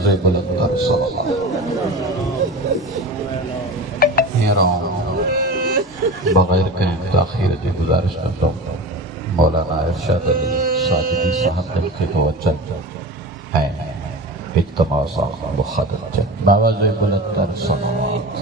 अर्ज़ बुलंदर सलावत। बगैर कहीं ताख़ीर की गुजारिश करता हूँ, मौलाना इरशाद अली साजिदी साहब के तवज्जो है इज्तिमा साहब मुखद्दर बावाज़ बुलंदर सलावत।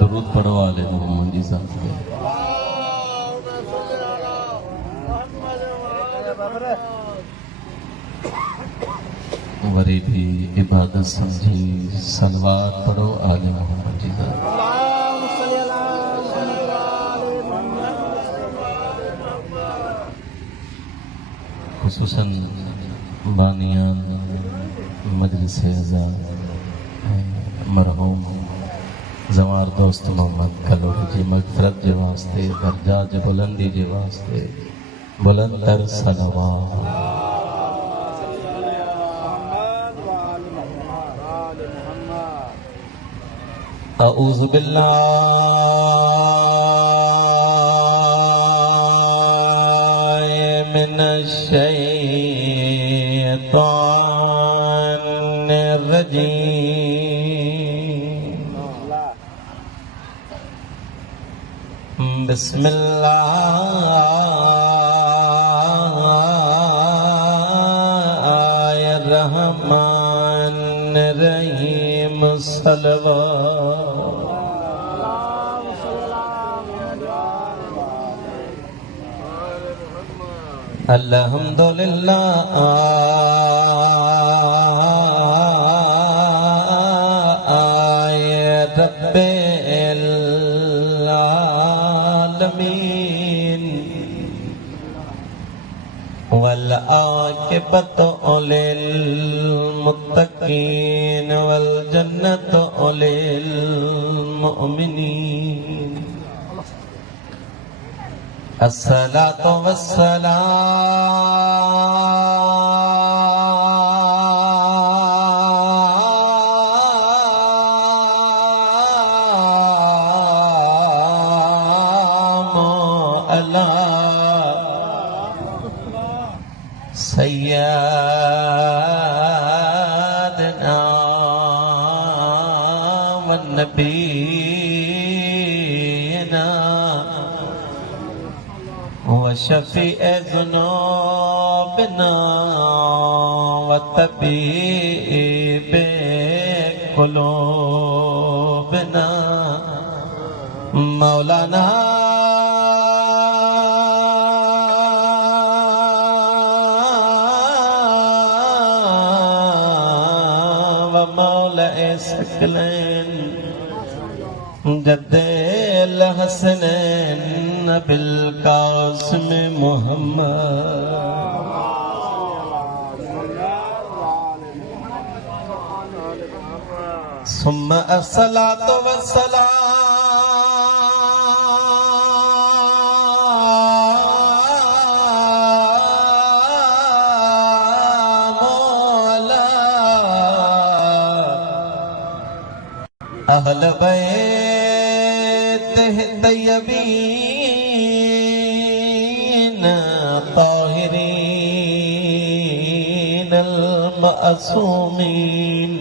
दुरूद पढ़ो आले मोहम्मद जी साहब पे। वरी भी इबादत समझी सलवात पढ़ो आले मोहम्मद जी साहब। खुसूसन बानियान मजलिस अज़ा मरहूम जवार दोस्त मोहम्मद कलोड़ी जी मग़फ़िरत जे वास्ते दर्जा जे बुलंदी जे वास्ते बुलंदर सलवात। अऊज़ु बिल्लाहि मिनश शैतानिर रजीम। बिस्मिल्लाहिर्रहमानिर्रहीम। सलवात। अल्हम्दुलिल्लाह रब्बिल आलमीन वल आक़िबतु लिल मुत्तक़ीन वल जन्नतु लिल मुमिनीन। अस्सलातु वस्सलामु अला सय्यिदना वन नबीना वशफ़ीअ ज़ुनूबिना वतबीब क़ुलूबिना मौलाना व मौलाए सकलैन जद्देल हसनैन बिल कासिम मोहम्मद। सुम्मा अस्सलातु वस्सलामु अला अहल बैतिहि तय्यबीन ताहिरीन अल मासूमीन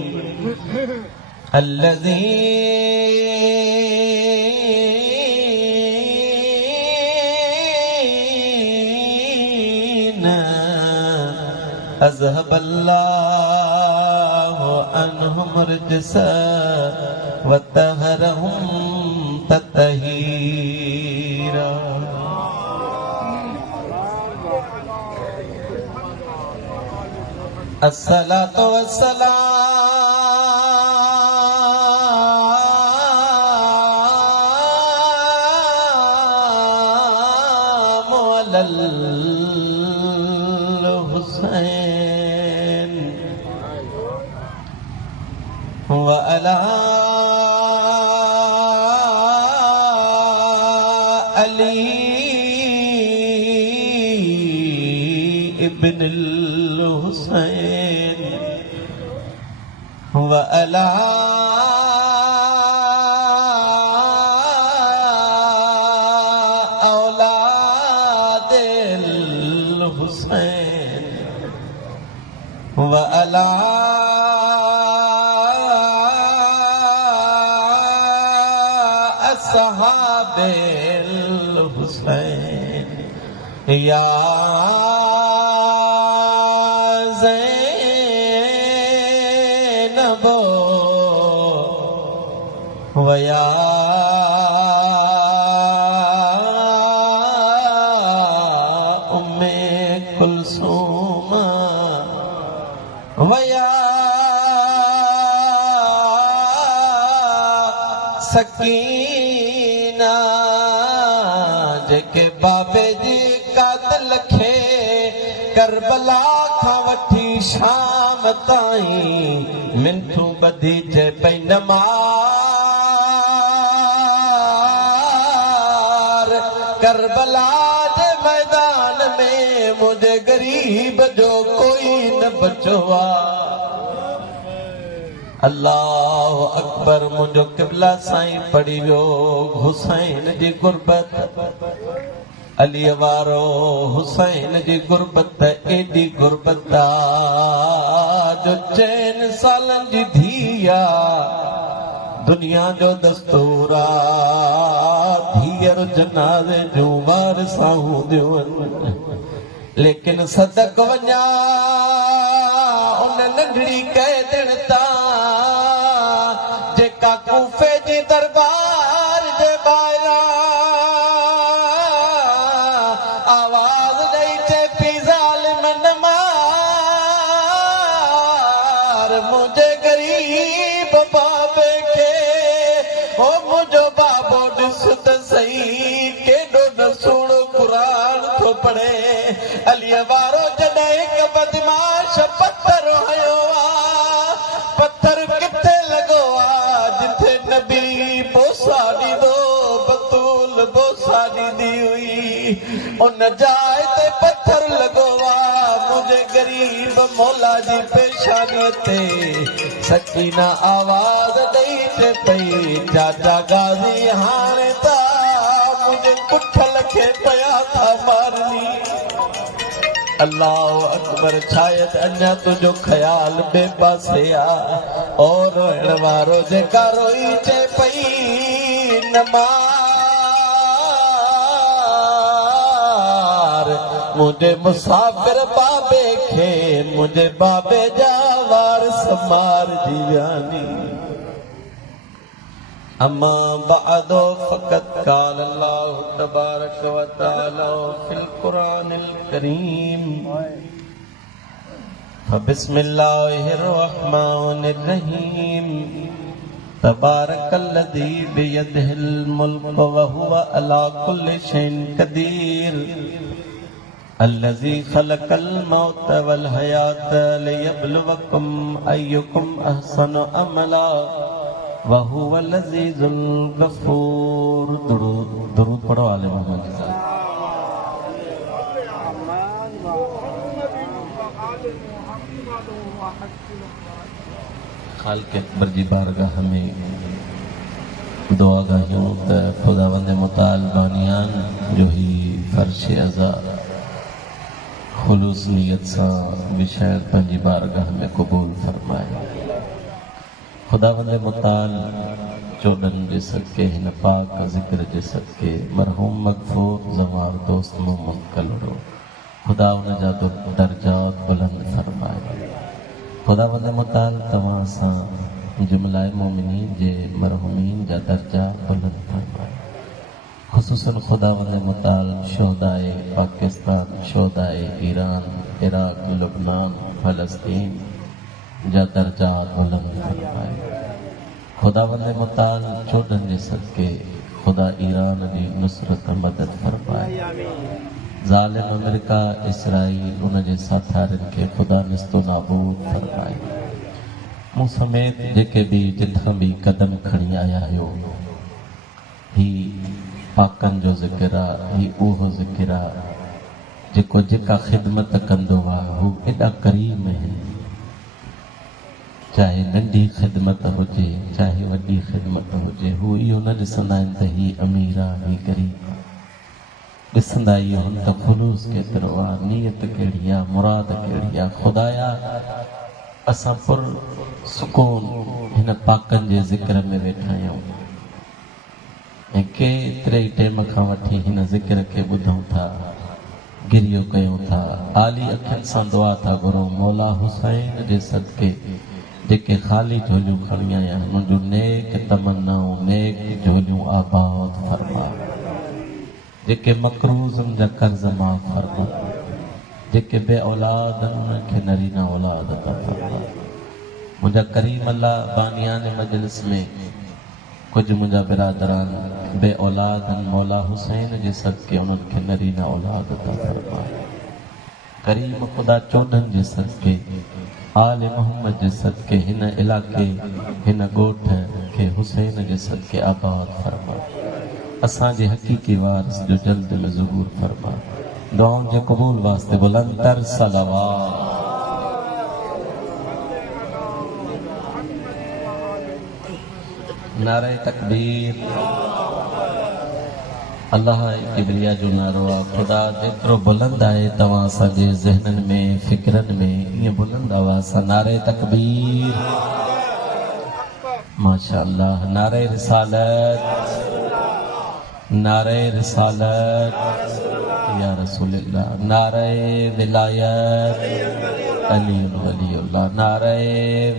الذين أذهب الله عنهم الرجس وطهرهم تطهيرا. الصلاة والسلام على الحسين وعلى علي ابن الحسين वअला औलादिल हुसैन वअला अस्हाबिल हुसैन या ज़ैनबो वया उम्मे कुलसूम वया सकीना जेके बाबे जी कातिल खे करबला खां वठी शाम ताईं मिंटू ॿधी चए पई नमार करबला जे मैदान में मुझे गरीब जो कोई न बचो अल्लाह अकबर मुझो किबला साईं पढ़ी वियो हुसैन जी गुरबत अली वारो हुसैन जी गुरबत एडी गुरबत जो चैन सालन जी धीया दुनिया जो दस्तूर धीअर जनाज़े जो वारसा हूंदियूं लेकिन सदक वञा उन नंढड़ी कैदण ता जेका कूफे जी दरबार जे ॿाहिरां आवाज़ ॾेई चए पई ज़ालिम न मार मुंहिंजे गरीब बाबे खे ओ मुंहिंजो बाबो ॾिस त सही केॾो न सुहिणो क़ुरान थो पढ़े अलीअ वारो जॾहिं हिकु बदमाश पत्थर हयो पत्थर किथे लॻो जिथे नबी बोसा ॾींदो बतूल बोसा ॾींदी हुई उन जाइ ते पत्थर लॻो मुंहिंजे गरीब मौला जी पेशानीअ ते सकीना आवाज़ ॾेई चए पई चाचा गाज़ी हाणे त मुंहिंजे कुठल खे पिया था मारनी अल्लाह अकबर शायद अञा तुझो ख्याल बे पासे और रोइण वारो जेका रोई चए पई नमार मुझे मुसाफिर बाबे खे मुझे बाबे जा वारस मार जीवानी अम्मा बअदो फ़क़त क़ाल अल्लाहु तबारक व तआला फ़िल क़ुरानिल करीम बिस्मिल्लाहिर रहमानिर रहीम तबारकल्लज़ी बियदिहिल मुल्क व हुवा अला कुल्लि शैइन क़दीर अल्लज़ी ख़लक़ल मौत वल हयात लियब्लुवकुम अय्युकुम अहसनु अमला वहुवल अज़ीज़ुल गफ़ूर दुरूद पढ़ो आले मोहम्मद के साथ खालिक़ अकबर जी बारगाह में दुआ गाहियूं त खुदावंद मुताल बानियान जो ही फर्श अज़ा खुलूस नियत सां विशाल पंहिंजी बारगाह में क़बूल फरमाए खुदावंद मुताल चोॾनि जे सदके हिन पाक ज़िक्र जे सदके मरहूम मग़फ़ूर ज़वार दोस्त मूं मुनक़लड़ो खुदा उन जा दर्जात बुलंद फरमाए खुदावंद मुताल तव्हां सां जुमलाए मोमिनीन जे मरहूमीन जा दर्जा बुलंद फरमाए ख़ुसूसन खुदावंद मुताल शोहदाए पाकिस्तान शोहदाए ईरान इराक लुबनान फ़लस्तीन जा दर्जात बुलंद फरमाए खुदावंद मुताल चोॾनि जे सदके खुदा ईरान जी नुसरत मदद फरमाए ज़ालिम अमेरिका इसराइल उन जे साथारनि खे खुदा निस्तो नाबूद फरमाए मूं समेत जेके बि जिथां बि कदम खणी आया आहियो ही पाकनि जो ज़िक्र आहे ही उहो ज़िक्र आहे जेको जेका ख़िदमत कंदो आहे हू एॾा करीम आहिनि चाहे नंढी ख़िदमत हुजे चाहे वॾी ख़िदमत हुजे, हू इहो न ॾिसंदा आहिनि त ही अमीर आहे ही ग़रीब आहे। ॾिसंदा इहो आहिनि त ख़ुलूस केतिरो आहे, नियत कहिड़ी आहे, मुराद कहिड़ी आहे। ख़ुदाया असां पुर सुकून हिन पाकनि जे ज़िक्र में वेठा आहियूं ऐं केतिरे ई टाइम खां वठी हिन ज़िक्र खे ॿुधूं था, गिरियो कयूं था, आली अखियुनि सां दुआ था घुरूं। मौला हुसैन जे सदके जेके ख़ाली झोलियूं खणी आया आहिनि, उन्हनि जूं नेक तमन्नाऊं नेक झोलियूं आबाद फरमा, जेके मक़रूज़नि जा कर्ज़ माफ़ फरमा, जेके बे औलाद उन्हनि खे नरीना औलाद अता फरमा। मुंहिंजा करीम अल्लाह बानियान मजलिस में कुछ मुंहिंजा बिरादरान बे औलाद आहिनि, मौला हुसैन जे सदके उन्हनि खे नरीना औलाद अता फरमा। करीम ख़ुदा चोॾहनि जे सदके आल मोहम्मद जे सदके हिन इलाक़े हिन ॻोठ खे हुसैन जे सदके आबाद फरमा। असांजे हक़ीक़ी वारिस जो जल्द में ज़हूर फरमा। दुआउनि जे क़बूल वास्ते बुलंदतर सलावत। नारे तकबीर। अल्लाह किबरिया जो नारो आहे। ख़ुदा जेतिरो बुलंद आहे तव्हां असांजे ज़हननि में फ़िक्रनि में ईअं बुलंद आवाज़ सां नारे तकबीर। माशा अल्लाह। नारे रिसालत, नारे रिसालत या रसूलल्लाह, नारे विलायत अली वलीउल्लाह, नारे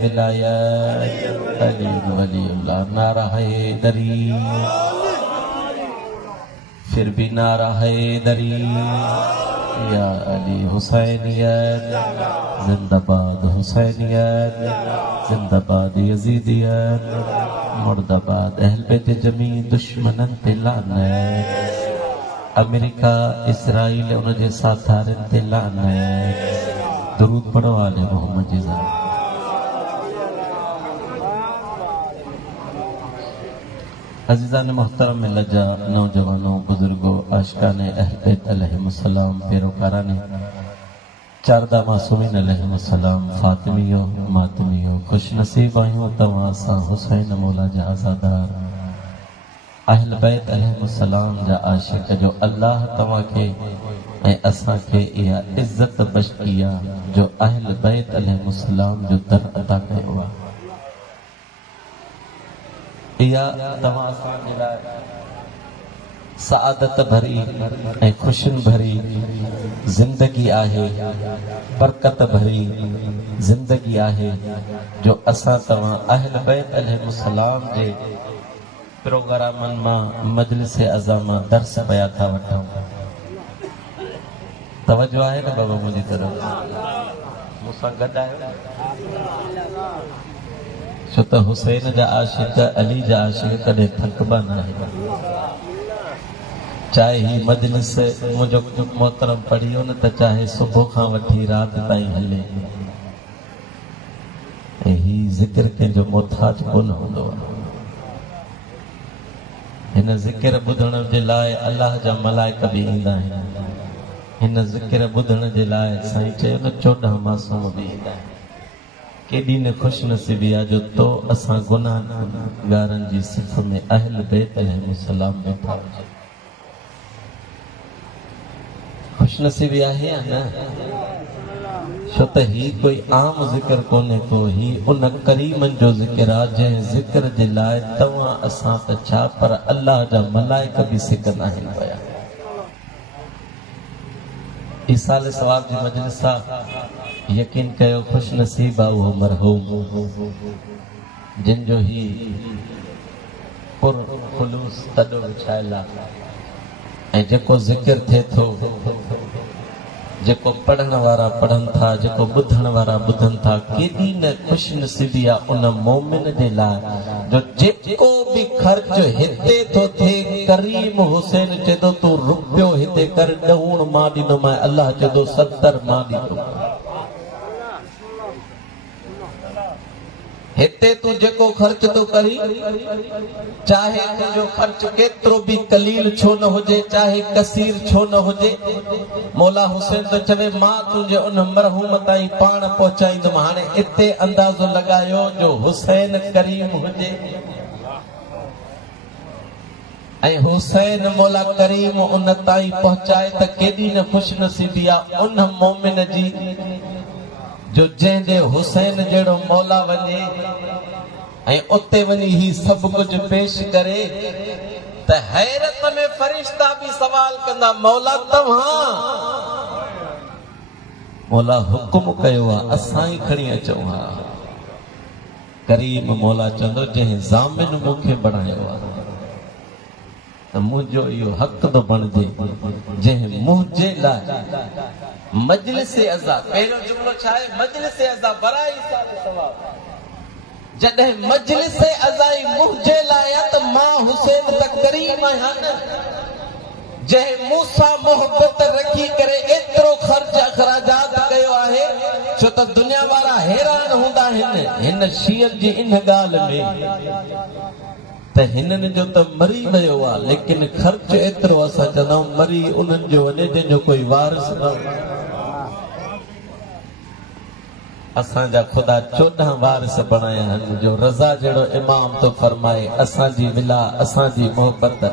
विलायत अली वलीउल्लाह, नारा हैदरी फिर भी नारा हैदरी या अली हुसैनियत जिंदाबाद, हुसैनियत जिंदाबाद, यजीदियत मुर्दाबाद, अहल बैत जमी दुश्मनन ते लानत, अमेरिका इसराइल उन जे साथारनि ते लानत। दुरूद पढ़ो आले मोहम्मद जी ज़ात। अज़ीज़ान मोहतरम में लजा नौजवानों बुजुर्गों आशिकान अहल बैत अलैहिमुस्सलाम पैरोकारान चारदा मासूमीन अलैहिमुस्सलाम फातिमियो मातमियो खुश नसीब आहियूं तव्हां असां हुसैन मौला जा आज़ादार अहल बैत अलैहिमुस्सलाम जा आशिक जो अल्लाह तव्हांखे ऐं असांखे इहा इज़त बख़्शी आहे जो अहल बैत अलैहिमुस्सलाम जो दर अता कयो आहे। इहा तव्हां असांजे लाइ सआदत भरी ऐं खुशियुनि भरी ज़िंदगी आहे, बरकत भरी ज़िंदगी आहे जो असां तव्हां अहल बैत अलैहिमुस्सलाम जे प्रोग्रामनि मां मजलिस अज़ा मां दर्स पिया था वठूं। तवजो आहे न बाबा मुंहिंजी तरफ़? मूंसां गॾु आहियो? छो त हुसैन जा आशिक़ अली जा आशिक़ कॾहिं थकबा न आहिनि। चाहे ही मजलिस मुंहिंजो मोहतरम पढ़ियो न त चाहे सुबुह खां वठी राति ताईं हले ऐं ही ज़िक्र कंहिंजो मोहताज कोन हूंदो आहे। हिन ज़िक्र ॿुधण जे लाइ अल्लाह जा मलाइक बि ईंदा आहिनि। हिन ज़िक्र ॿुधण जे लाइ साईं चयो न 14 मासूम बि ईंदा आहिनि। केॾी न ख़ुशि नसीबी आहे जो तो असां गुनाहगारनि जी सिफ़ में अहल बैत अलैहिमुस्सलाम वेठा हुजे। ख़ुशि नसीबी आहे या न? छो त ही कोई आम ज़िक्र कोन्हे को, ही उन करीमनि जो ज़िक्र आहे जंहिं ज़िक्र जे लाइ तव्हां असां त छा पर अल्लाह जा मलाइक बि सिकंदा आहिनि पिया। ईसाल सवाब जी मजलिस आहे। यकीन कयो खुश नसीब आहे उहो मरहूम जिन जो ही पुर खुलूस तॾो विछायल आहे ऐं जेको ज़िक्र थिए थो, जेको पढ़ण वारा पढ़नि था, जेको ॿुधण वारा ॿुधनि था, केॾी न खुश नसीबी आहे उन मोमिन जे लाइ जो जेको बि ख़र्च हिते थो थिए करीम हुसैन चए थो तूं रुपयो हिते कर 9 मां ॾींदोमांइ, अल्लाह चए थो 70 मां ॾींदोमांइ। हिते तू जेको ख़र्च तो करी, चाहे तुंहिंजो ख़र्च केतिरो बि कलील छो न हुजे, चाहे कसीर छो न हुजे, मौला हुसैन तो चवे मां तुंहिंजे उन मरहूम ताईं पाण पहुचाईंदुमि। हाणे इते अंदाज़ो लॻायो जो हुसैन करीम हुजे ऐं हुसैन मौला करीम उन ताईं पहुचाए त केॾी न ख़ुशनसीबी आहे उन मोमिन जी जो जंहिंजे हुसैन जहिड़ो मौला वञे ऐं उते वञी ही सभु कुझु पेश करे त हैरत में फरिश्ता बि सवाल कंदा, मौला तव्हां? मौला हुकुम कयो आहे, असां ई खणी अचूं। हा करीम मौला चवंदो जंहिं ज़ामिन मूंखे बणायो आहे त मुंहिंजो इहो हक़ थो बणिजे जंहिं मुंहिंजे लाइ मजलिस अज़ा, पहिरियों जुमिलो छा आहे? मजलिस अज़ा बराई साल सवाब। जॾहिं मजलिस अज़ाई मुंहिंजे लाइ आहे त मां हुसैन त करीम आहियां न, जंहिं मूंसां मोहबत रखी करे एतिरो ख़र्च अखराजात कयो आहे, छो त दुनिया वारा हैरान हूंदा आहिनि हिन शीयन जी इन ॻाल्हि में त हिननि जो त मरी वियो आहे, लेकिन ख़र्च एतिरो असां चवंदा आहियूं मरी उन्हनि जो वञे जंहिंजो कोई वारिस न। असांजा ख़ुदा 14 वारिस बणाया आहिनि जो रज़ा जहिड़ो इमाम तो फरमाए असांजी विला असांजी मोहबत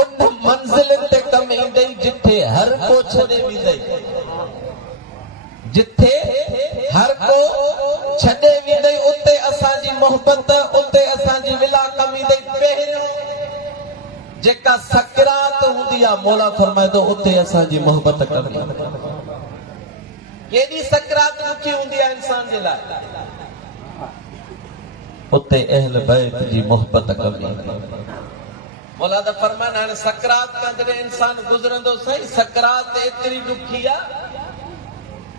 उन मंज़िल ते कम ईंदई जिथे हर को छॾे वेंदई, जिथे हर को छॾे वेंदई उते असांजी मोहबत उते असांजी विला कम ईंदई। पहिरियों जेका सकरात हूंदी आहे मौला फरमाए थो उते असांजी मोहबत कम ईंदी। केॾी सकरात ॾुखी हूंदी आहे इंसान जे लाइ, उते अहल बैत जी मोहबत कम ईंदी। मौला त फरमाइनि हाणे सकरात खां जॾहिं इंसान गुज़रंदो सही, सकरात एतिरी ॾुखी आहे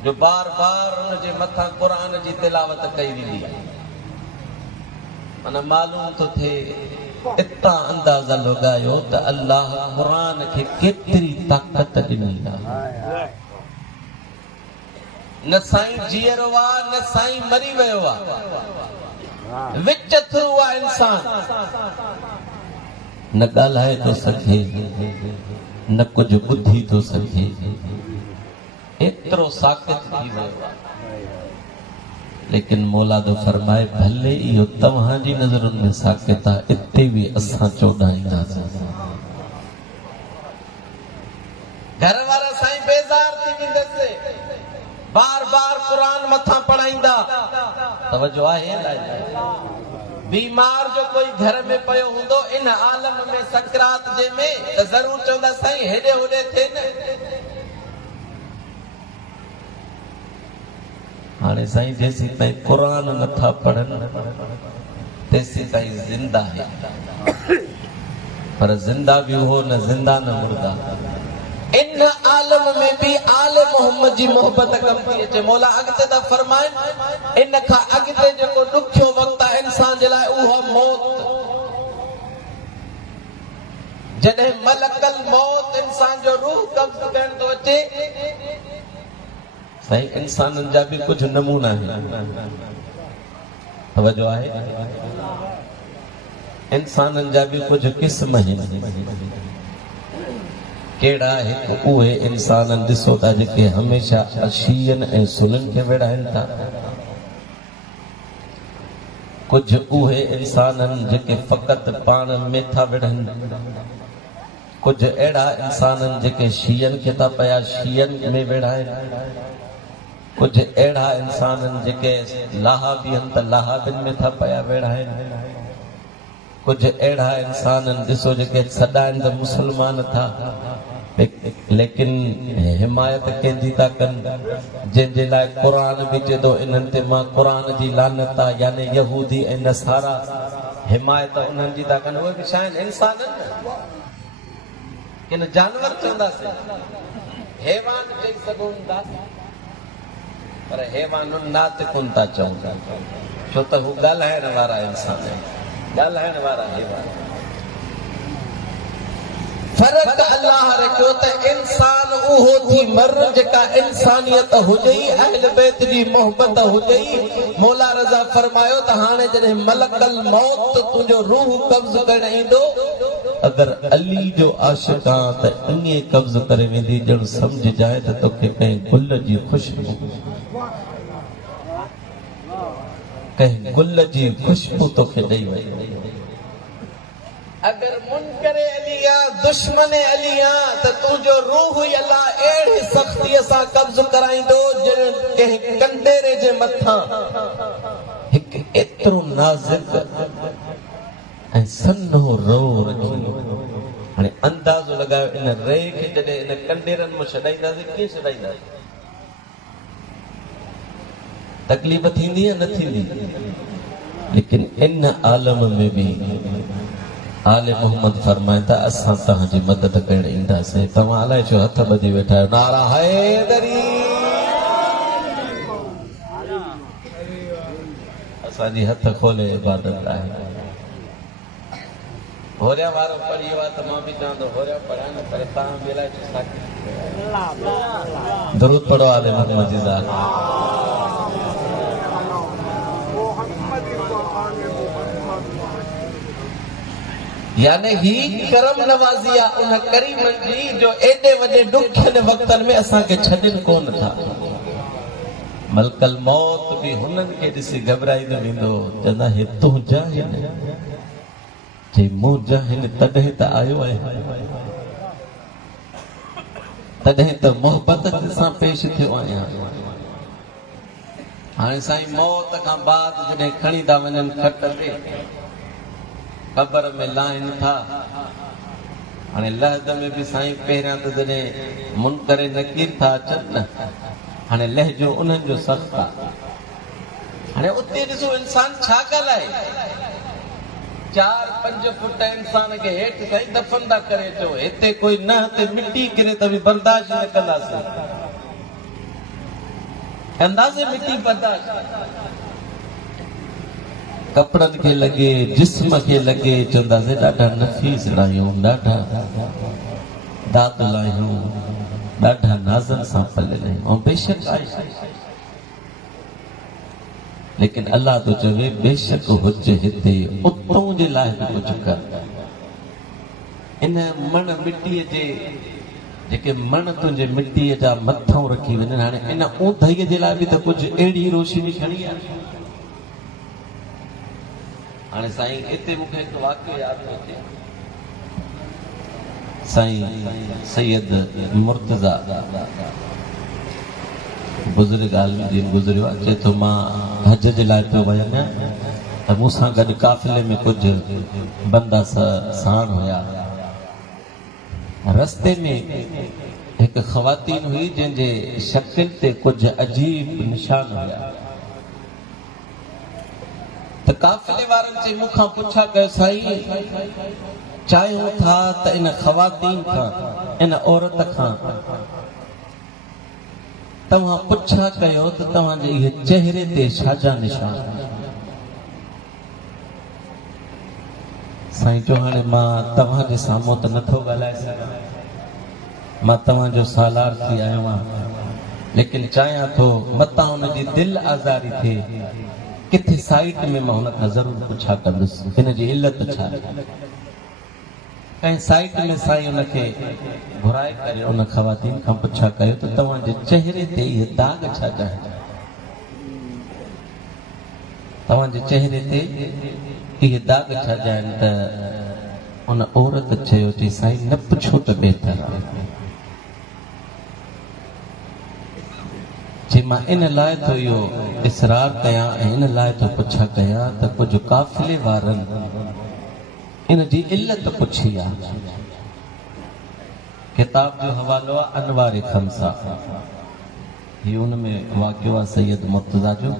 जो बार बार उनजे मथां क़ुरान जी तिलावत कई वेंदी आहे। माना मालूम थो थिए इतां अंदाज़ा लॻायो त अल्लाह क़ुरान खे केतिरी ताक़त ॾिनी आहे। न साईं जीअरो आहे न साईं मरी वियो आहे, विच थ्रू आहे इंसान, न ॻाल्हाए थो सघे न कुझु ॿुधी थो सघे, एतिरो साक़ित थी वियो आहे। लेकिन मौला तो फरमाए भले इहो तव्हांजी नज़रुनि में साक़ित आहे, इते बि असां चोॾाईंदासीं। घर वारा साईं बेज़ार थी वेंदसि, बार बार कुरान मथा पढ़ाईंदा। तवज्जो आहे? बीमार जो कोई घर में पयो हूंदो इन आलम में सकरात जे में त ज़रूर चवंदा साईं हेॾे होॾे थिए न। हाणे साईं जेसीं ताईं कुरान नथा पढ़नि तेसीं ताईं ज़िंदा है, पर ज़िंदा भी हो न ज़िंदा न मुर्दा। इन आलम में भी आले मोहम्मद जी मोहब्बत कम थी अचे। मौला अॻिते त फरमाइनि इन खां अॻिते जेको ॾुखियो वक़्तु आहे इंसान जे लाइ उहा मौत। जॾहिं मलकल मौत इंसान जो रूह कब्ज़ करण थो अचे, साईं इंसाननि जा बि कुझु नमूना आहिनि। तवज्जो आहे? इंसाननि जा बि कुझु क़िस्म आहिनि। केड़ा हिकु उहे इंसान ॾिसो था जेके हमेशा शीयन ऐं सुनन खे विढ़ाइनि था, कुझु उहे इंसान जेके फ़क़ति पाण में था विढ़नि, कुझु अहिड़ा इंसान जेके शीयन खे था पिया शीयन में विढ़ाइनि, कुझु अहिड़ा इंसान जेके लाहाबियन त लाहाबिन में था पिया विढ़ाइनि, कुझु अहिड़ा इंसान ॾिसो जेके सॾाइनि त मुस्लमान था लेकिन हिमायत कंहिंजी था कनि, जंहिंजे लाइ क़ुरान बि चए थो इन्हनि ते मां क़ुरान जी लानत आहे, यानी यहूदी ऐं नसारा हिमायत उन्हनि जी था कनि। उहे बि छा आहिनि? इंसान किन जानवर चवंदासीं, हैवान चई सघूं था, पर हैवानुनि नातिकुनि था चवनि, छो त हू ॻाल्हाइण वारा इंसान आहिनि, ॻाल्हाइण वारा हैवान। फर्क अल्लाह रखियो त इंसान उहो थी मर जेका इंसानियत हुजई अहल बैत जी मोहब्बत हुजई। मौला रज़ा फरमायो त हाणे जॾहिं मलकल मौत तुंहिंजो रूह कब्ज़ करण ईंदो, अगर अली जो आशिक़ आ त ईअं कब्ज़ करे वेंदी ॼण सम्झ जाए त तोखे कंहिं गुल जी खुशबू कंहिं गुल जी खुशबू तोखे ॾेई वई। अगर मुनकरे अलिया दुश्मने अलिया त तुंहिंजो रूह ई अल्लाह अहिड़ी सख़्तीअ सां कब्ज़ कराईंदो ॼण कंहिं कंडेरे जे मथां हिकु एतिरो नाज़ुक ऐं सन्हो रो रखी। हाणे अंदाज़ो लॻायो इन रे खे जॾहिं इन कंडेरनि मां छॾाईंदासीं, कीअं छॾाईंदासीं? तकलीफ़ थींदी या न थींदी? लेकिन इन आलम में भी आले मोहम्मद फरमाए था असां तव्हांजी मदद करण ईंदासीं। तव्हां अलाए छो हथ ॿधी वेठा आहियो? नारा हैदरी। असांजी हथ खोले इबादत आहे। होरिया वारो पढ़ी वियो आहे त मां बि चवंदो होरिया पढ़ाए न, पर तव्हां बि अलाए छो साकी दरूद पढ़ो आले मोहम्मद जी ज़ात। यानी ही करम नवाज़ी आहे उन करीमन जी जो एॾे वॾे ॾुखियनि वक़्तनि में असांखे छॾनि कोन था। मलकल मौत बि हुननि खे ॾिसी घबराईंदो वेंदो, चवंदा हे तूं जाहिल, जे मूं जाहिल तॾहिं त आयो आहे, तॾहिं त मोहबत सां पेश थियो आहियां। हाणे साईं मौत खां बाद जॾहिं खणी था वञनि खट ते क़बर में लाइन था, हाणे लहद में भी साईं पहिरियां त जॾहिं मुनकरे नकीर था अचनि न, हाणे लहजो उन्हनि जो सख़्त आहे। हाणे उते ॾिसो इंसान छा ॻाल्हाए, 4-5 फुट इंसान खे हेठि साईं दफ़न था करे अचो, हिते कोई न हिते मिटी किरे त बि बर्दाश्त न कंदासीं, कंदासीं मिटी बर्दाश्त। कपड़नि खे लॻे, जिस्म खे लॻे, चवंदासीं ॾाढा नफ़ीस आहियूं, ॾाढा दादल आहियूं, ॾाढा नाज़नि सां पलियल आहियूं। ऐं बेशक आहे, लेकिन अल्लाह तो चवे बेशक हुज हिते, उतों जे लाइ बि कुझु कर। इन मण मिटीअ जे जेके मण तुंहिंजे मिटीअ जा मथां रखी वञनि, हाणे इन ऊंधईअ जे लाइ बि त कुझु अहिड़ी रोशनी खणी आहे। हाणे साईं हिते मूंखे हिकु वाक़ियो यादि थो अचे। साईं सैयद मुर्तज़ा बुज़ुर्ग आलिम दीन गुज़रियो आहे, चए थो मां हज जे लाइ पियो वयुमि त मूंसां गॾु काफ़िले में कुझु बंदा साण हुया। रस्ते में हिकु ख़वातीन हुई जंहिंजे शकिल ते कुझु अजीब निशान हुया। त काफ़िले वारनि चई मूंखां पुछा कयो साईं चाहियूं था त इन ख़वातीन खां, इन औरत खां तव्हां पुछा कयो त तव्हांजे इहे चेहरे ते छाजा निशान? साईं चयो हाणे मां तव्हांजे साम्हूं त नथो ॻाल्हाए सघां, मां तव्हांजो सालार थी आयो आहियां, लेकिन चाहियां थो मतां हुनजी दिलि आज़ारी थिए, किथे साइट में मां हुनखां ज़रूरु पुछा कंदुसि हिन जी इल्लत छा आहे। कंहिं साइट में साईं हुनखे घुराए करे उन ख़वातीन खां पुछा कयो त तव्हांजे चेहरे ते इहे दाग छाजा आहिनि, तव्हांजे चेहरे ते इहे दाग छाजा आहिनि? त उन औरत चयो चई साईं न पुछो त बहितर आहे, जी मां इन लाइ तो इहो इसरार कयां ऐं इन लाइ तो पुछा कयां त कुझु काफ़िले वारनि इन जी इल्लत पुछी आहे। किताब जो हवालो आहे अनवार खमसा, हीउ उन में वाक़ियो आहे सैयद मुर्तज़ा जो।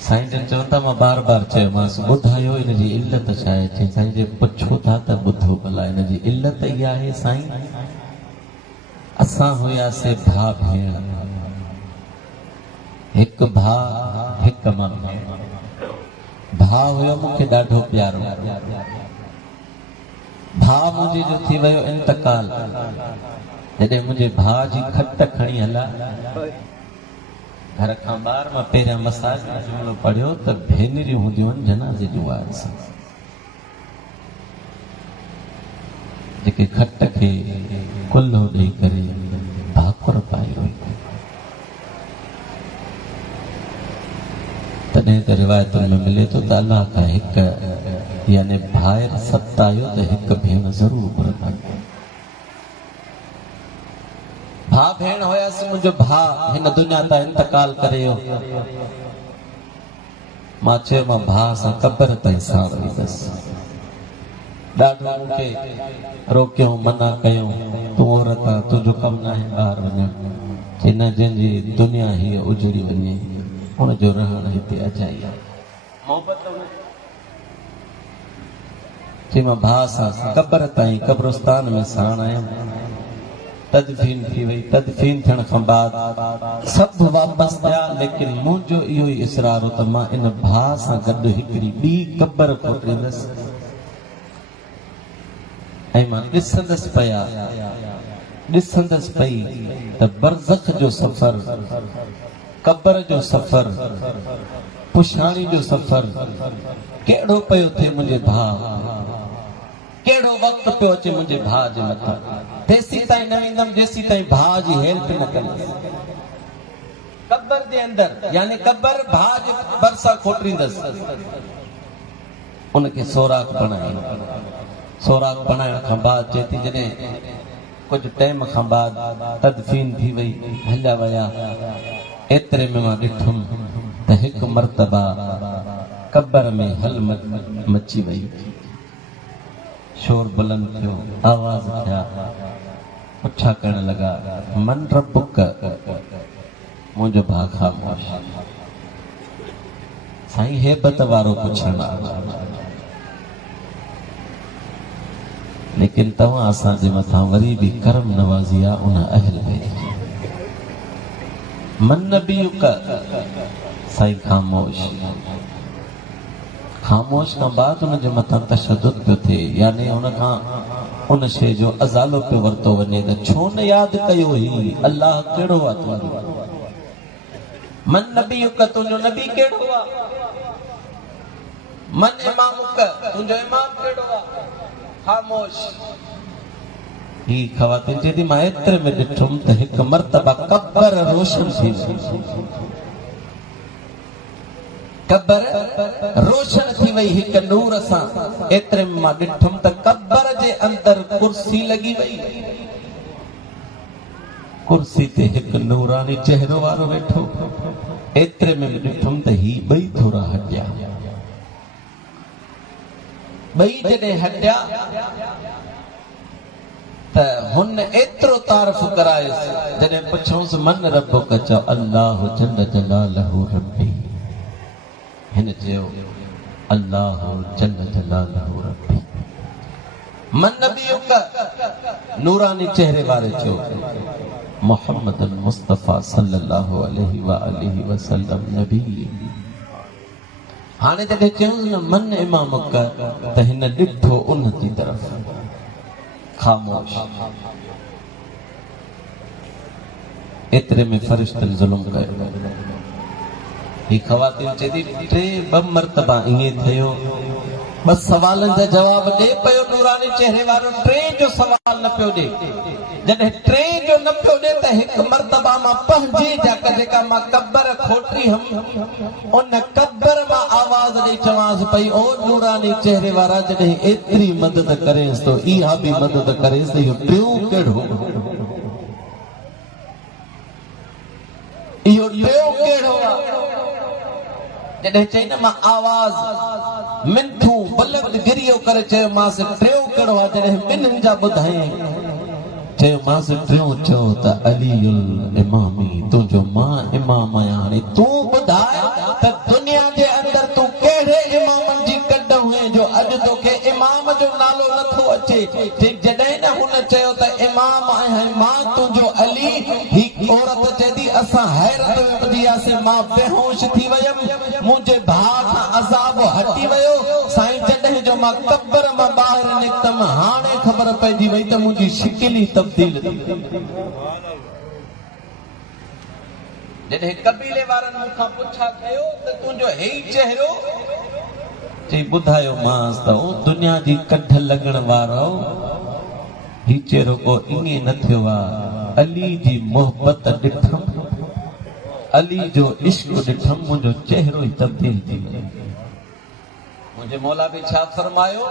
साईं जन चवनि था मां बार बार चयोमांसि ॿुधायो इन जी इल्लत छा आहे? चई साईं जे पुछो था त ॿुधो भला, इन जी इल्लत इहा आहे साईं असां हुयासीं भाउ भेण, हिकु भाउ हिकु मां भेण। भाउ हुयो मूंखे ॾाढो प्यारो, भाउ मुंहिंजे जो थी वियो इंतकाल, जॾहिं मुंहिंजे भाउ जी खट खणी हला घर खां ॿाहिरि, मां पहिरियां मसाज में जुमिलो पढ़ियो त भेनरियूं हूंदियूं आहिनि जनाज़े जूं वारिस, जेके खट खे कुल्हो ॾेई करे भाकुर पाई हुई। तॾहिं त रिवायतुनि में मिले थो त अलाह खां हिकु यानी भाइर सत आयो त हिकु भेण ज़रूरु घुरंदा। भाउ भेण हुयसि, मुंहिंजो भाउ हिन दुनिया तां इंतकाल करे वियो। मां चयो मां भाउ सां क़ब्र ताईं साण ईंदसि। ॾाढो मूंखे रोकियो, मना कयूं, तूं औरत आहे, तुंहिंजो कमु न आहे ॿाहिरि वञणु, की न जंहिंजी दुनिया हीअ उजड़ी वञे हुनजो रहणु हिते अजाई आहे। चई मां भाउ सां क़ब्र ताईं क़ब्रस्तान में साण आयुमि। तदफीन थी वई। तदफीन थियण खां बाद सभु वापसि थिया, लेकिन मुंहिंजो इहो ई इसरार हो त मां इन भाउ सां गॾु हिकिड़ी ॿी क़ब्र खोटींदसि ऐं मां ॾिसंदसि पई त बरज़ख जो सफ़र, क़ब्र जो सफ़र, पुछाणी जो सफ़र कहिड़ो पियो थिए मुंहिंजे भाउ, कहिड़ो वक़्तु पियो अचे मुंहिंजे भाउ जे मथां। तेसी ताईं न ईंदमि जेसी ताईं भाउ जी हेल्प न कंदसि। क़ब्र जे अंदरि यानी क़ब्र भाउ जे भरिसां खोटींदसि। उनखे सोराख़ बणाइण खां बाद चए थी जॾहिं कुझु टाइम खां बाद तदफीन थी वई, हलिया विया, एतिरे में मां ॾिठुमि त हिकु मर्तबा क़ब्र में हल मची वई, शोर बुलंद थियो, आवाज़ थिया, पुछा करण लॻा मन रब्बुक। मुंहिंजो भाउ ख़ामोश। साईं हेबत वारो पुछण, लेकिन तव्हां असांजे मथां वरी बि करम नवाज़ी आहे उन अहल बैत जी। मन नबीयुक। साईं ख़ामोश खां बाद उनजे मथां तशद्दुद पियो थिए, यानी उनखां उन शइ जो अज़ालो पियो वरितो वञे त छो न यादि कयो हुई अल्लाह कहिड़ो आहे तुंहिंजो। मन नबीयुक, तुंहिंजो नबी कहिड़ो आहे। मन इमामुक, तुंहिंजो इमाम कहिड़ो आहे। ख़ामोश। ही ख़वातीन चए थी मां एतिरे में ॾिठुमि त हिकु मर्तबा क़ब्र रोशन थी वई। क़ब्र रोशन थी वई हिकु नूर सां। एतिरे में मां ॾिठुमि त क़ब्र जे अंदरि कुर्सी लॻी वई। कुर्सी ते हिकु नूरानी चहिरो वारो वेठो। एतिरे में ॾिठुमि त ही ॿई थोरा हटिया। ॿई जॾहिं हटिया त हुन एतिरो तारीफ़ करायुसि, जॾहिं पुछऊंसि मन रब्बुक, चओ अल्लाह जल जलालहु रब्बी। हिन चयो अल्लाह जल जलालहु रब्बी। मन नबीयुक, नूरानी चेहरे वारे चयो मोहम्मद मुस्तफ़ा सल्लल्लाहु अलैहि व आलिहि वसल्लम नबी। हाणे जॾहिं चयूंसि न मन इमामुक त हिन ॾिठो उन जी तरफ़। ख़ामोश। एतिरे में फ़रिश्तनि ज़ुल्म कयो। ही ख़वातीन चए थी टे ॿ मर्तबा ईअं थियो, ॿ सवालनि जा जवाब ॾे पियो नूरानी चेहरे वारो, टे जो सवाल न पियो ॾे। जॾहिं टे जो न पियो ॾे त हिकु मर्तबा मां पंहिंजी जेका मां क़ब्र खोटी हुयमि उन क़ब्र मां आवाज़ ॾेई चवांसि पई, ओ नूरानी चेहरे वारा, जॾहिं एतिरी मदद करेसि तो इहा बि मदद करेसि त इहो टियों कहिड़ो, इहो टियों कहिड़ो आहे। जॾहिं चई न मां आवाज़ मिंथू बुलंद गिरियो करे चयोमांसि टियों कहिड़ो आहे। जॾहिं ॿिन्हिनि जा ॿुधाई चयोमांसि टियों चयो त अलीउल इमामी, तुंहिंजो मां इमाम आहियां। हाणे तूं ॿुधाए त दुनिया जे अंदरि तूं कहिड़े इमामनि जी कढ हुए जो अॼु तोखे इमाम जो नालो नथो अचे। जॾहिं न हुन चयो त इमाम आहियां मां तुंहिंजो अली, ही औरत चए थी असां हैरत में ॿुधी वियासीं, मां बेहोश थी वियमि, मुंहिंजे भाउ खां अज़ाब हटी वियो। साईं जॾहिं जो मां क़ब्र मां ॿाहिरि निकितमि आलम हाणे ख़बर पइजी वई त मुंहिंजी शिकिल ई तब्दील थी। जॾहिं कबीले वारनि मूंखां पुछा कयो त तुंहिंजो हे ई चेहरो, चई ॿुधायो मांस त ओ दुनिया जी कढ लॻण वारो ही चेहरो को ईअं न थियो आहे। अली जी मोहबत ॾिठम, अली जो इश्क ॾिठम, मुंहिंजो चेहरो ई तब्दील थी वियो। मुंहिंजे मौला बि छा फरमायो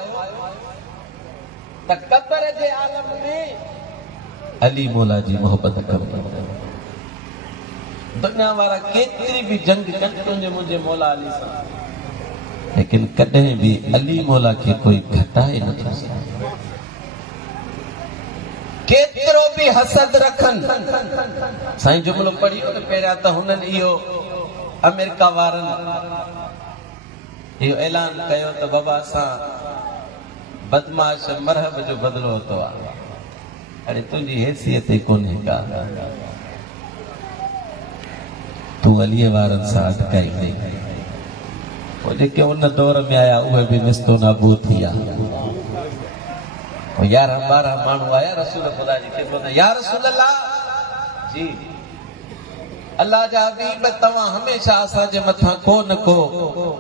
त कब्र जे आलम में अली मौला जी मोहबत कबी। दुनिया वारा केतिरी भी जंग कनि तुंहिंजे मुंहिंजे मौला अली सां, लेकिन कॾहिं भी अली मौला खे कोई घटाए नथो सघे। केतिरो भी हसद रखनि। साईं जुमिलो पढ़ियो त पहिरियां त हुननि इहो अमेरिका वारनि इहो ऐलान कयो त बाबा असां बदमाश मरहब जो बदिलो वरितो आहे। अरे तुंहिंजी हैसियत ई कोन्हे का, तूं अलीअ वारनि सां अटकाई वई। पोइ जेके उन दौर में आया उहे बि निस्तो नाबूद थी विया। 11-12 माण्हू आया रसूल ख़ुदा जी खे, या रसूल अल्लाह जी, अल्लाह जा हबीब तव्हां हमेशा असांजे मथां को न को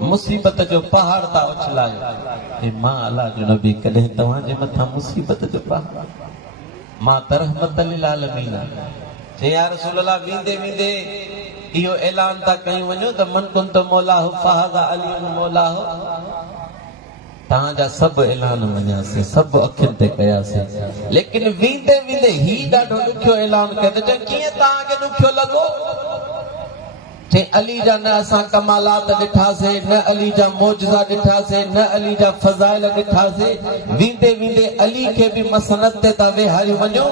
मुसीबत जो पहाड़ था उछलायो। हे मां अल्लाह जो नबी, कॾहिं तव्हांजे मथां मुसीबत जो पहाड़? मां त रहमत लिल आलमीन। चई या रसूल अल्लाह, वेंदे वेंदे इहो ऐलान था कयूं वञो त मन कुंत मौलाहु फहाज़ा अली मौलाहु। तव्हांजा सभु ऐलान वञासीं, सभु अखियुनि ते कयासीं, लेकिन वेंदे वेंदे ही ॾाढो ॾुखियो ऐलान कयो। त चई कीअं तव्हांखे ॾुखियो लॻो? चई अली जा न असां कमालात ॾिठासीं, न अली जा मौजज़ा ॾिठासीं, न अली जा फज़ाइल ॾिठासीं। वेंदे वेंदे अली खे बि मसनद ते था वेहारियो वञो।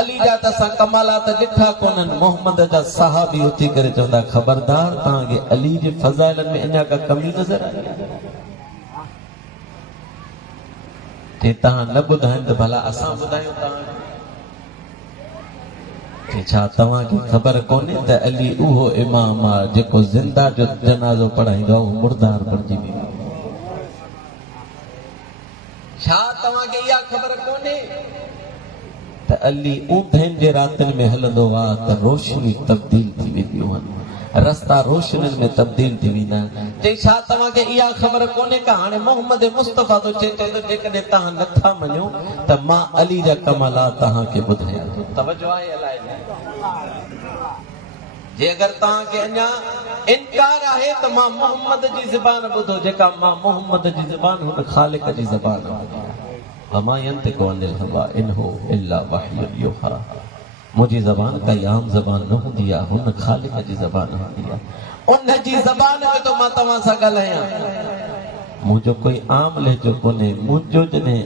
अली जा त असां कमालात ॾिठा कोन्हनि। मोहम्मद जा सहाबी उथी करे चवंदा, ख़बरदार तव्हांखे अली जे फज़ाइलनि में अञा का कमी नज़र आई? ते तव्हां न ॿुधाइनि त भला असां ॿुधायूं तव्हांखे? छा तव्हांखे ख़बर कोन्हे त अली उहो इमाम आहे जेको ज़िंदा जो जनाज़ो पढ़ाईंदो आहे, मुर्दार बणिजी वेंदो? छा तव्हांखे इहा ख़बर कोन्हे त अली ऊंधनि जे रातिनि में हलंदो आहे त रोशनी तब्दील थी वेंदियूं आहिनि, रस्ता रोशनियुनि में तब्दील थी वेंदा आहिनि? चई छा तव्हांखे इहा ख़बर कोन्हे का हाणे मोहम्मद मुस्तफ़ा तो चए थो जेकॾहिं तव्हां नथा मञो त मां अली जा कमालात तव्हांखे ॿुधायां थो। तवजो आहे अलाए न? जे अगरि तव्हांखे अञा इनकार आहे त मां मोहम्मद जी ज़बान ॿुधो, जेका मां मोहम्मद जी ज़बान हुन ख़ालिक जी ज़बान आहे। वमा यंतिकु अनिल हवा इन हो इल्ला वह्युन युहा। मुंहिंजी ज़बान काई आम ज़बान न हूंदी आहे, हुन ख़ालिक जी ज़बान हूंदी आहे। उन जी ज़बान में तो मां तव्हां सां ॻाल्हायां। मुंहिंजो कोई आम लहजो कोन्हे। मुंहिंजो जॾहिं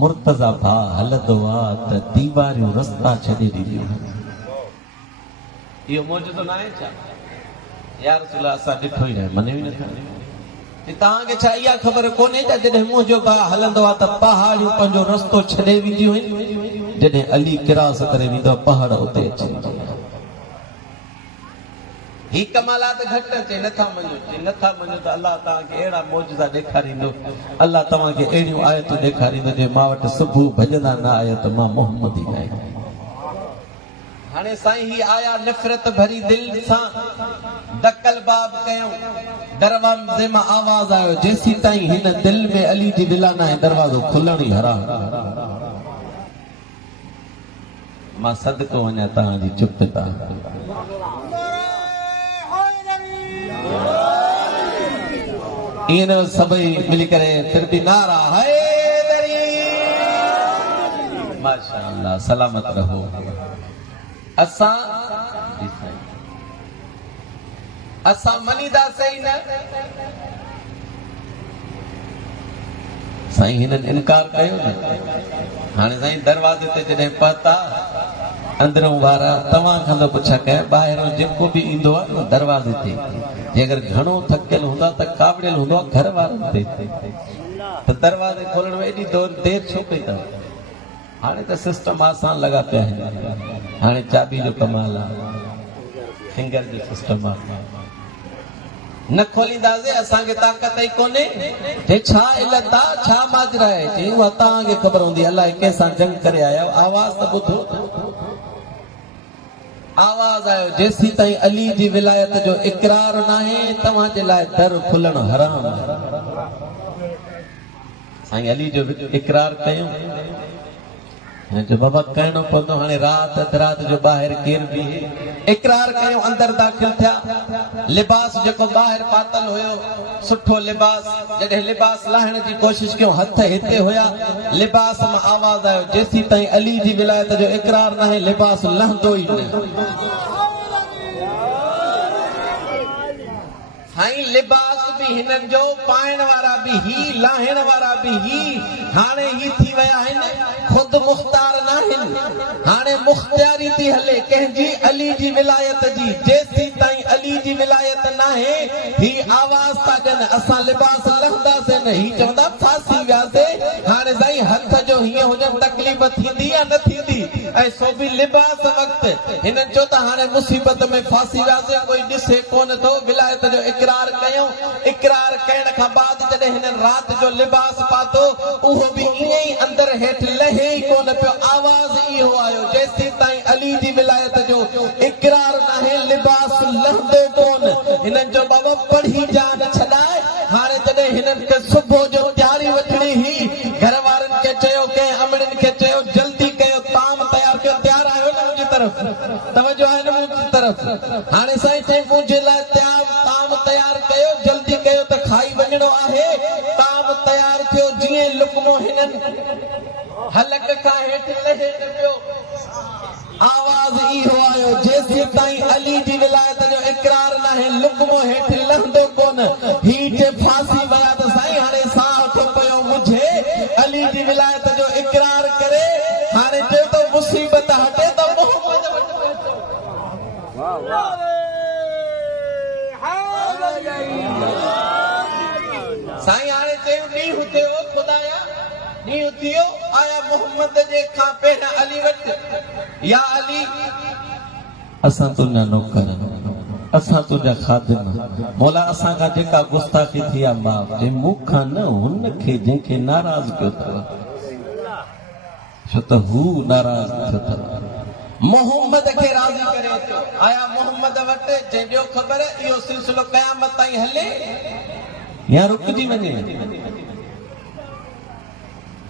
मुर्तज़ा भाउ हलंदो आहे त दीवारियूं रस्ता छॾे ॾींदियूं आहिनि। इहो मौजूदो न आहे छा? या रसूल असां ॾिठो ई न, मञियो ई नथा। तव्हांखे छा इहा ख़बर कोन्हे त जॾहिं मुंहिंजो भाउ हलंदो आहे त पहाड़ियूं पंहिंजो रस्तो छॾे वेंदियूं आहिनि? जॾहिं अली किरास करे वेंदो आहे पहाड़ उते अची वेंदा। ही कमालात घटि अचे, नथा मञो। चई नथा मञो त अलाह तव्हांखे अहिड़ा मौजज़ा ॾेखारींदो, अलाह तव्हांखे अहिड़ियूं आयतूं ॾेखारींदो जे मां वटि सुबुह भॼंदा न आहियो त मां मोहम्मद ई न आहियां। हाणे साईं ही आया नफ़रत भरी दिलि सां दकल बाब कयूं, दरवाज़े मां आवाज़ आयो, जेसी ताईं हिन दिलि में अली जी दिला न आहे दरवाज़ो खुलण ई हराम। मां सदको वञा तव्हांजी चुपता। इन सभई मिली करे फिर भी नारा हैदरी। माशाअल्लाह, सलामत रहो। असां मनीदा सही न? साईं हिननि इनकार कयो न। हाणे साईं दरवाज़े ते जॾहिं पहुता, अंदरों वारा तव्हां खां त पुछा कया, ॿाहिरों जेको बि ईंदो आहे न दरवाज़े ते, जे अगरि घणो थकियल हूंदो आहे त कावड़ियल हूंदो आहे घर वारनि ते, त दरवाज़े खोलण में एॾी देरि छो कई अथव? हाणे त सिस्टम आसान लॻा पिया आहिनि। हाणे चाबी जो कमाल आहे, फिंगर जो सिस्टम आहे। न खोलींदासीं असांखे ताक़त ई कोन्हे हे छा इल्लत आहे छा माजरा आहे चई उहा तव्हांखे ख़बर हूंदी अलाए कंहिंसां जंग करे आया आवाज़ त ॿुधो आवाज़ आयो जेसी ताईं अली जी विलायत जो इक़रार नाहे तव्हांजे लाइ दर खुलणु हराम साईं अली जो इक़रार कयूं जो बाबा कहणो पवंदो हाणे राति अधु जो ॿाहिरि केर बि इक़रार कयूं अंदरि दाख़िल थिया लिबास जेको ॿाहिरि पातल हुयो सुठो लिबास जॾहिं लिबास लाहिण जी कोशिशि कयूं हथ हिते हुया लिबास मां आवाज़ आयो जेसी ताईं अली जी विलायत जो इक़रार नाहे लिबास लहंदो ई न साईं लिबास भी हिननि जो पाइण वारा भी ही लाहिण वारा भी ही हाणे ही थी विया आहिनि खुद मुख्तार नाहिनि हाणे मुख्तियारी थी हले कंहिंजी अली जी विलायत जी जेसी ताईं अली जी विलायत नाहे ही आवाज़ था ॾियनि असां लिबास लहंदासीं न ही चवंदा फासी वियासीं हाणे साईं हथ जो हीअं हुजनि तकलीफ़ थींदी या न थींदी ऐं सो बि लिबास वक़्तु हिननि चयो त हाणे मुसीबत में फासी वियासीं कोई ॾिसे कोन थो विलायत जो इक़रार कयूं इक़रार करण खां बाद जॾहिं हिननि राति जो लिबास पातो उहो बि ईअं ई अंदरि हेठि लहे ई कोन पियो आवाज़ इहो आयो जेसी ताईं अली जी विलायत जो इक़रार नाहे लिबास लहंदो कोन हिननि जो बाबा पढ़ी जान छॾाए हाणे जॾहिं हिननि खे सुबुह जो तयारी वठणी हुई घर वारनि खे चयो कंहिं अमड़नि खे चयो जल्दी कयो ताम तयार कयो तयार आहियो न मुंहिंजी तरफ़ तवजो आहे न मुंहिंजी तरफ़ हाणे साईं चई मुंहिंजे लाइ ताम तयार कयो जल्दी कयो त खाई वञणो आहे ताम तयार थियो जीअं लुकमो हिननि हलक खां हेठि लहे पियो आवाज़ इहो आयो जेसी ताईं अली जी विलायत जो इक़रार नाहे लुकमो हेठि लहंदो कोन हीठ फासी विया त साईं हाणे साह थो पियो मुझे अली जी विलायत जो इक़रार करे हाणे चयो त मुसीबत हटे त मोहम्मद साईं हाणे चयो ॾींहुं थियो ख़ुदाया ॾींहुं थियो आया मोहम्मद जे खां पहिरियां अली वटि या अली असां तुंहिंजा नौकर असां तुंहिंजा खादिम मौला असां खां जेका गुस्ताखी थी आहे माफ़ जे मूंखां न हुन खे जंहिंखे नाराज़ कयो अथव छो त हू नाराज़ थियो अथव मोहम्मद खे राज़ी करे थो आया मोहम्मद वटि जंहिंजो ख़बर इहो सिलसिलो क़यामत ताईं हले या रुकजी वञे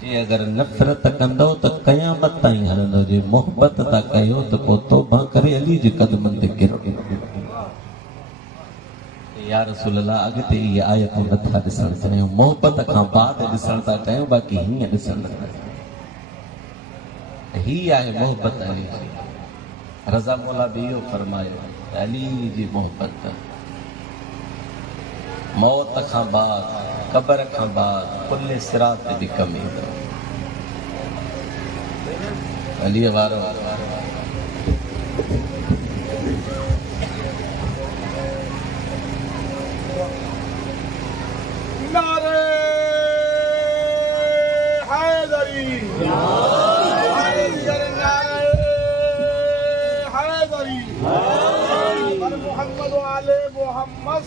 जी अगर नफ़रत कंदो त क़यामत ताईं हलंदो जे मोहब्बत था कयो त पोइ तौबा करे अली जे क़दमनि ते किरो या रसूल अल्लाह अॻिते इहे आयतूं नथा ॾिसण चाहियूं मोहब्बत खां बाद ॾिसण था चाहियूं बाक़ी हीअं ॾिसण नथा चाहियूं ही आहे मोहब्बत अली जी रज़ा मौला बि इहो फरमायो अली जी मोहब्बत मौत खां बाद क़बर खां बाद कुल सिरात ते बि कम ईंदो अलीअ वारो नारे हैदरी हैदरी मोहम्मद वाले मोहम्मद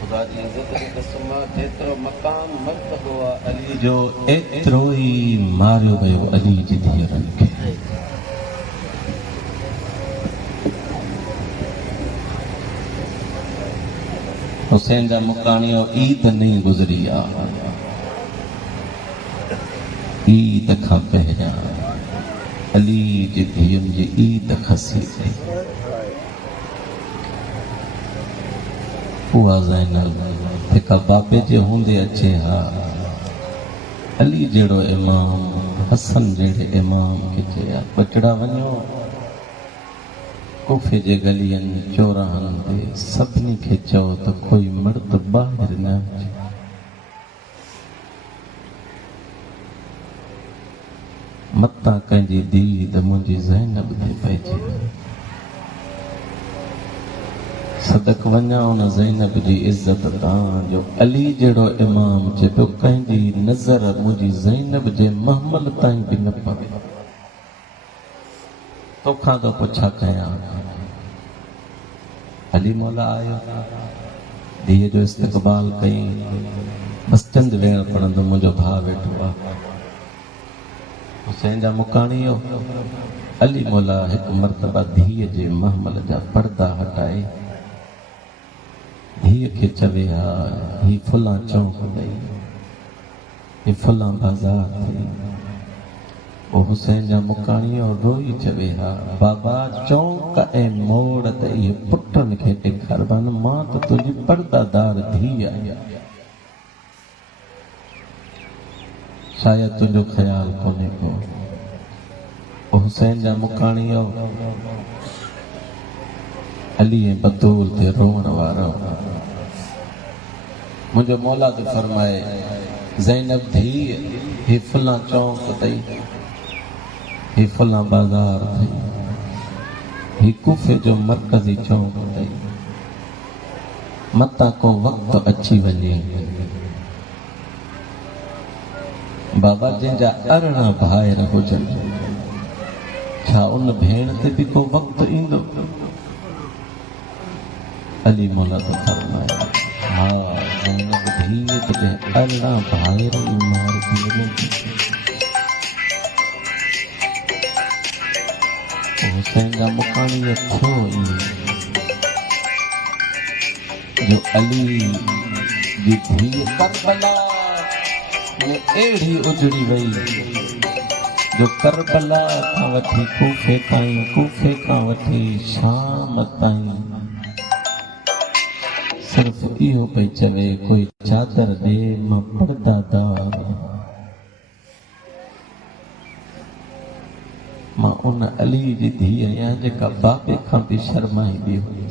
खुदा जी इज़्ज़त जी कसम जेतिरो मकाम मर्तबो आहे अली जो एतिरो ई मारियो वियो अली जी धीअरनि खे हुसैन जा मुकाणियो ईद नहीं गुज़री आहे ईद खां पहिरियां अली जी धीअनि जी ईद खसी वई उहा ज़ैनब जेका बाबे जे हूंदे अचे हा अली जहिड़ो इमाम हसन जहिड़े इमाम खे चया बचड़ा वञो कोफे जे गलियनि चौराहनि ते सभिनी खे चओ त कोई मर्द ॿाहिरि न अचे मतां कंहिंजी दीद मुंहिंजी ज़ैनब ते पइजी सदक वञा उन ज़ैनब जी इज़त तां जो अली जहिड़ो इमाम चए पियो कंहिंजी नज़र मुंहिंजी ज़ैनब जे महमल ताईं बि न पवे तोखां तो पुछा कयां अली मौला आयो धीअ जो इस्तक़बाल कई बस चंद वेण पढ़ंदो मुंहिंजो भाउ वेठो आहे हुसैन जा मुकाणीअ अली मौला हिकु मर्तबा धीअ जे महमल जा पर्दा हटाए धीअ खे चवे हा ही फुलां चौक ॾेई ही फुलां बाज़ार थी ओ हुसैन जा मुकाणीअ रोई चवे हा बाबा चौक ऐं मोड़ त इहे पुटनि खे ॾेखारबनि मां त तुंहिंजी पर्दादार धीअ आहियां शायदि तुंहिंजो ख़्यालु कोन्हे को ओ हुसैन जा मुकाणीअ अली ऐं बतूल ते रोअण वारो मुंहिंजो मौला तो फरमाए ज़ैनब धीअ ही फुलां चौक तई ही फुलां बाज़ार थई ही कूफे जो मरकज़ी चौक तई मतां को वक़्तु अची वञे बाबा जंहिंजा अरिड़हं भाइर हुजनि छा उन भेण ते बि को वक़्तु ईंदो अली मौला तो फरमाए हा ज़ैनब धीअ जॾहिं अरिड़हं भाइर मार थी वञे हुसैन जा मुकाणीअ थियो इहे जो अली जी धीअ करबला में अहिड़ी उजड़ी वई जो करबला खां वठी कूफे ताईं कूफे खां वठी शाम ताईं सिर्फ़ इहो पई चवे कोई चादर ॾे मां पर्दादार मां उन अली जी धीअ आहियां जेका बाबे खां बि शर्माईंदी हुई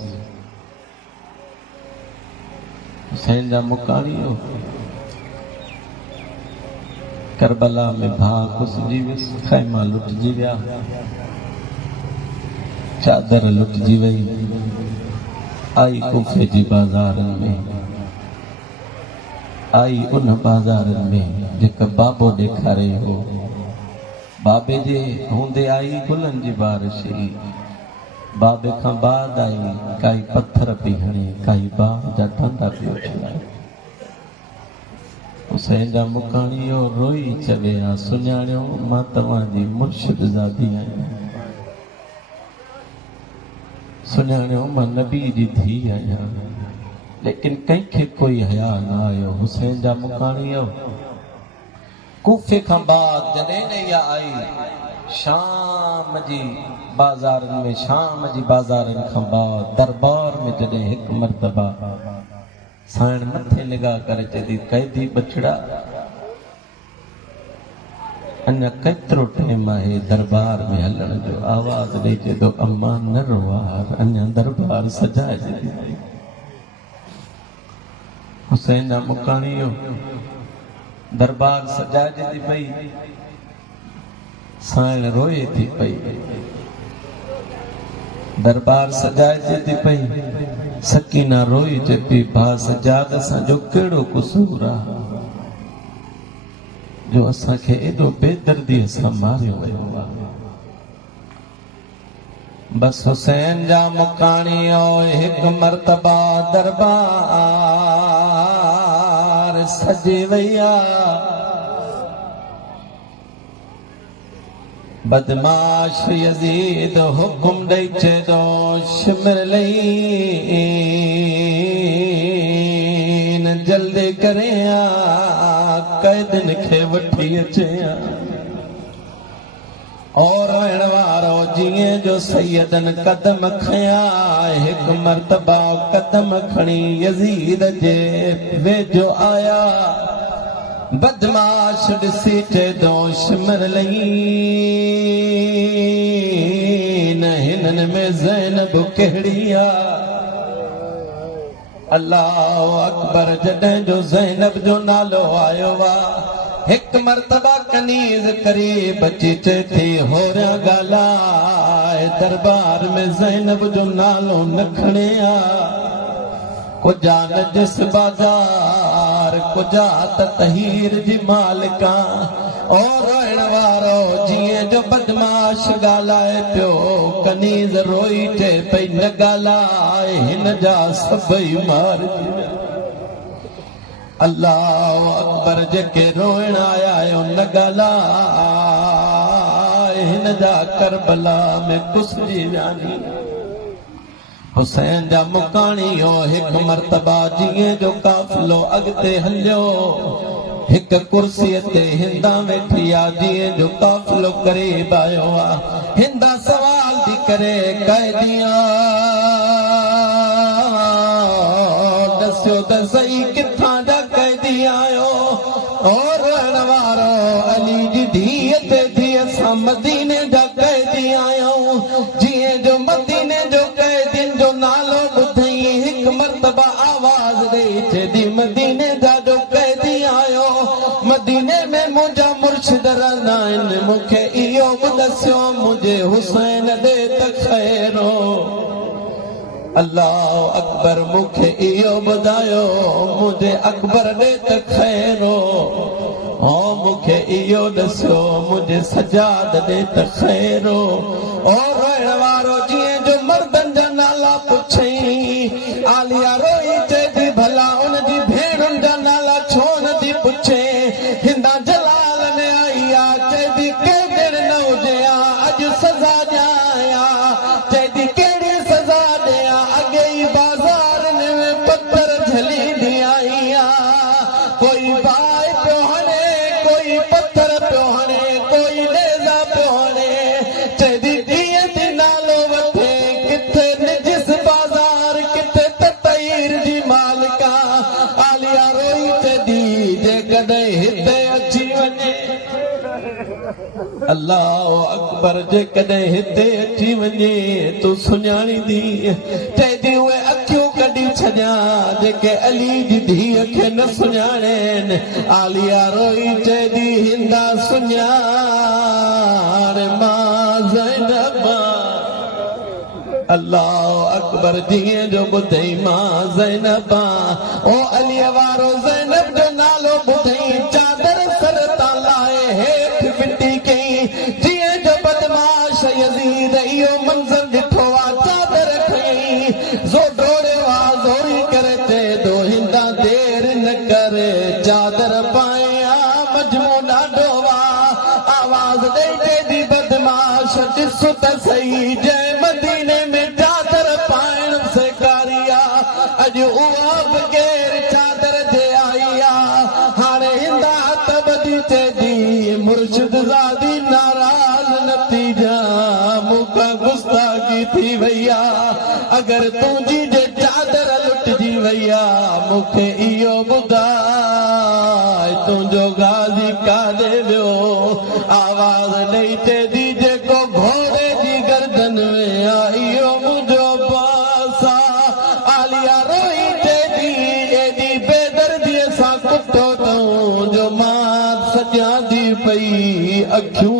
हुसैन जा मुकाणीअ करबला में भाउ घुसिजी वियुसि ख़ैमा लुटिजी विया चादर लुटिजी वई आई कूफे जी बाज़ारनि में आई उन बाज़ारनि में जेका बाबो ॾेखारे हो बाबे जे हूंदे आई गुलनि जी बारिश बाबे खां बाद आई काई पत्थर पई हणे काई बाहि जा टंडा पई उछलाए हुसैन जा मुकाणीअ रोई चवे हा सुञाणियो मां तव्हांजी मुर्शिद ज़ादी आहियां सुञाणियो मां नबी जी धीअ आहियां लेकिन कंहिंखे कोई हया न आयो हुसैन जा मुकाणीअ कूफे खां बाद जॾहिं इहा आई शाम जी बाज़ारनि में शाम जी बाज़ारनि खां बाद दरबार में जॾहिं हिकु मर्तबा साइण मथे निगाह करे चए थी कैदी बछड़ा अञा केतिरो टाइम आहे दरबार में हलण जो आवाज़ ॾेई चए थो अम्मा न रोवार अञा दरबार सजाइजे थी हुसैन जा मुकाणीअ दरबार सजाइजे थी पई साइण रोए थी पई दरबार सजाइजे थी पई सकीना रोई चए थी भाउ सजाद असांजो कहिड़ो कसूर आहे जो असांखे एॾो बेदर्दीअ सां मारियो वियो आहे बस हुसैन जा मुकाणीअ हिकु मर्तबा दरबार सजी वई आहे बदमाश यजीद हुकुम ॾेई चए थो शिमर लई जल्दी करे कैदन खे वठी अचे और रहण वारो जीअं जो सैयदन कदम खया हिकु मर्तबा कदम खणी यजीद जे वेझो आया बदमाश ॾिसी चए थो शिमर लई न हिननि में ज़ैनब कहिड़ी आहे अल्लाह अकबर जॾहिं जो ज़ैनब जो नालो आयो आहे हिकु मर्तबा कनीज़ करीब अची चए थी होरियां ॻाल्हाए दरबार में ज़ैनब जो नालो न खणे कुझा नजस बाज़ार कुझा त तहीर जी मालिका और रहण वारो जीअं जो जो बदमाश ॻाल्हाए पियो कनीज़ रोई चे पई न ॻाल्हाए हिन जा सभई मार अल्लाह अकबर जेके रोइण आया आहियो न ॻाल्हाए हिन जा करबला में कुसजी वियानी हुसैन जा मुकाणियो हिकु मर्तबा जीअं जो काफ़िलो अॻिते हलियो हिक कुर्सीअ ते हिंदा वेठी आ जीअं जो काफ़िलो क़रीब आयो आ हिंदा सवाल थी करे क़ैदियां दस्यो त सही किथां जा क़ैदी आयो और रहण वारो अली जी धीअ ते थी असां मदीने जा क़ैदी आहियूं जीअं जो मदीने जो क़ैदियुनि जो नालो ॿुधई हिकु मर्तबा आवाज़ ॾेई चेदी मदीने जा जो क़ैदी आयो मदीने में मुंहिंजा मुर्शिद रहंदा आहिनि मूंखे इहो बि दस्यो मुंहिंजे हुसैन ॾे त ख़ैरो अल्लाह अकबर मूंखे इहो ॿुधायो मुंहिंजे अकबर ॾे त ख़ैरो मूंखे इहो दस्यो मुंहिंजे सजाद ॾे त ख़ैरो रहण वारो जीअं जो मर्दनि जा नाला पुछई आलिया रोई चएती भला उनजी भेणुनि जा नाला छो नथी पुछे हिंदा जलाल में आई आ चएती कंहिं ॾिण न हुजे आ अॼु सज़ा ॾियां चएती कहिड़ी सज़ा ॾियां अॻे ई बाज़ार में पत्थर झली आई आ कोई बाहि पियो हणे कोई पत्थर पियो हणे कोई लेज़ा पियो हणे चएती ॾींहं थी नालो वठे किथे निजिस बाज़ार किथे ततईर जी मालिका आलिया रोई चएती जेकॾहिं हिते अची वञे अल्लाह अकबर जेकॾहिं हिते अची वञे तूं सुञाणींदी चएती उहे अखियूं कढी छॾियां जेके अली जी धीअ खे न सुञाणनि आलिया रोई चएती हिंदा सुञाण मां ज़ैनब अल्लाह अकबर जीअं जो ॿुधई मां ज़ैनब ओ अलीअ वारो ज़ैनब जो नालो ॿुधई चादर सर तां लाहे हेठि फिटी कई जीअं जो बदमाश यज़ीद इहो मंज़र ॾिठो आहे चादर खई ज़ो डोड़ियो आहे ज़ोरी करे चए थो हिंदा देर न करे चादर पाया मजमू ॾाढो आहे आवाज़ ॾेई चएती बदमाश ॾिसो त सही जंहिं मदीने में चादर पाइण सेकारी आहे अॼु उहा बि केर चादर जे आई आहे हाणे हिंदा हथ ॿधी चएती मुर्शिद ज़ादी नाराज़ नतीजा मूंखां गुस्ताखी थी वई आहे अगरि तुंहिंजी जे चादर लुटिजी वई आहे मूंखे इहो ॿुधाए तुंहिंजो गाज़ी काॾे वियो आवाज़ ॾेई चएती जेको घोड़े जी गर्दन में आहे इहो मुंहिंजो बास आहे आलिया रोई चएती एॾी बेदर्दीअ सां कुटो अथऊं जो मां सॼां थी पई अखियूं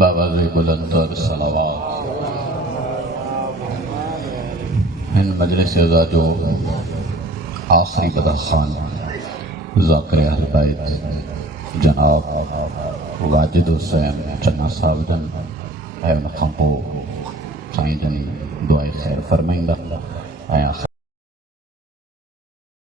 बाबा बुलंद और सलावत इन मजलिस जा जो आखिरी बदखान ज़ाकिर अहल बैत जनाब वाजिद हुसैन चन्ना साहब जन ऐं उन खां पोइ साईं जन दुआए ख़ैर फरमाईंदा ऐं